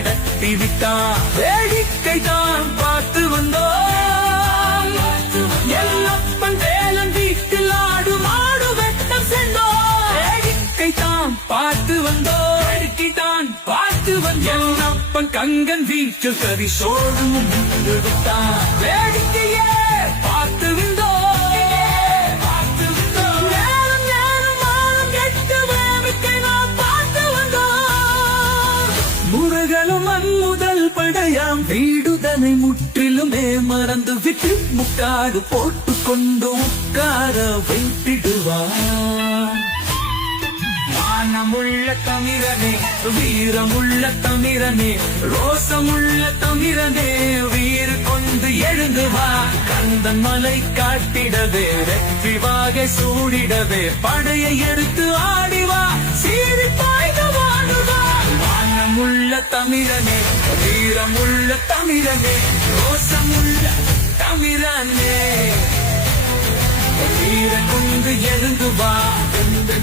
நடத்தி விட்டான். வேடிக்கை தான் பார்த்து வந்தோம். எல்லப்பன் வேலன் வீட்டில் ஆடு மாடு வெட்டம் சென்றோம். வேடிக்கை தான் பார்த்து வந்தோம். வேடிக்கை தான் பார்த்து வந்தோம். எல்லப்பன் கங்கன் வீட்டில் கறி சோறு உண்டு விட்டான். வேடிக்கையே பார்த்து வந்தோம். முருகனும் முதல் படையாம் வீடுதனை முற்றிலுமே மறந்து விட்டு முக்காடு போட்டு கொண்டு உட்கார வைத்திடுவான். மானமுள்ள தமிழனே, வீரமுள்ள தமிழனே, ரோசமுள்ள தமிழனே, வீறு கொண்டு எழுந்துவா. கந்தன் மலை காட்டிடவே, வெற்றி வாகை சூடிடவே, படையை எடுத்து ஆடிவா. சீறி பாய்ந்து வாழுவா. மானமுள்ள தமிழனே, வீரமுள்ள தமிழனே, ரோசமுள்ள தமிழனே, வீர கொண்டு எழுந்துவா. கொண்டு